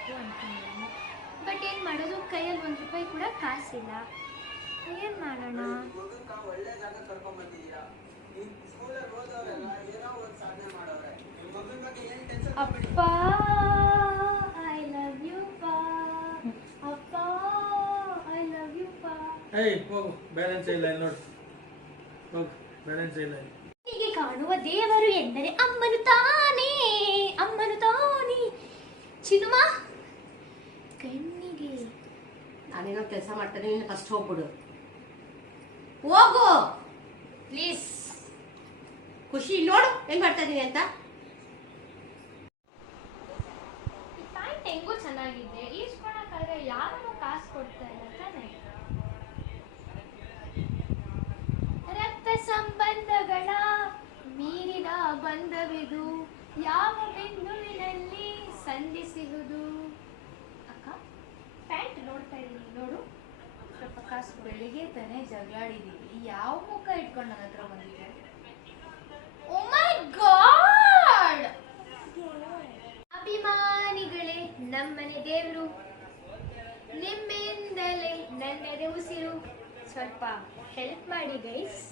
ಮಾಡಬೇಕು ಅಂದ್ಕೊಂಡಿದ್ದೀನಿ. ಬಟ್ ಏನು ಮಾಡೋದು, ಕೈಯಲ್ಲಿ ₹1 ಕೂಡ ಕಾಸಿಲ್ಲ. ಏನು ಮಾಡೋಣ? ಅಪ್ಪ ಐ ಲವ್ ಯು ಪಾ, ಅಪ್ಪ ಐ ಲವ್ ಯು ಪಾ. ಹೋಗು, ಬ್ಯಾಲೆನ್ಸ್ ಇಲ್ಲ ನೋಡಿ, ಹೋಗು, ಬ್ಯಾಲೆನ್ಸ್ ಇಲ್ಲ. ಹೀಗೆ ಕಾಣುವ ದೇವರು ಎಂದರೆ ಅಮ್ಮನು ತಾನೇ, ಅಮ್ಮನು ತಾನೇ. ಚಿನುಮ ಕಣ್ಣಿಗೆ ನಾನೇನೋ ಕೆಲಸ ಮಾಡ್ತಾನೆ, ನೀನು ಫಸ್ಟ್ ಹೋಗ್ಬಿಡು, ಹೋಗು ಪ್ಲೀಸ್. ಖುಷಿ ನೋಡು ಏನ್ ಮಾಡ್ತಾ ಇದೀನಿ ಅಂತ. ಈ ಪ್ಯಾಂಟ್ ಹೆಂಗೂ ಚೆನ್ನಾಗಿದೆ, ಈಸ್ಕೊಳಕ್ಕಾದ್ರೆ ಯಾರು ಕಾಸು ಕೊಡ್ತಾ ಇಲ್ಲ ತಾನೆ. ರಕ್ತ ಸಂಬಂಧಗಳ ಮೀರಿದ ಬಂಧವಿದು, ಯಾವ ಬಿಂದುವಿನಲ್ಲಿ ಸಂಧಿಸುವುದು. ಅಕ್ಕ ಪ್ಯಾಂಟ್ ನೋಡ್ತಾ ಇದೀನಿ, ನೋಡು ಸ್ವಲ್ಪ ಕಾಸು. ಬೆಳಿಗ್ಗೆ ತಾನೇ ಜಗಳಾಡಿದೀವಿ, ಯಾವ ಮುಖ ಇಟ್ಕೊಂಡು ನನ್ನ ಹತ್ರ ಬಂದಿದೆ? ಓ ಮೈ ಗಾಡ್! ಅಭಿಮಾನಿಗಳೇ, ನಮ್ಮನೆ ದೇವರು, ನಿಮ್ಮಿಂದಲೇ ನನ್ನದೇ ಉಸಿರು. ಸ್ವಲ್ಪ ಹೆಲ್ಪ್ ಮಾಡಿ ಗೈಸ್.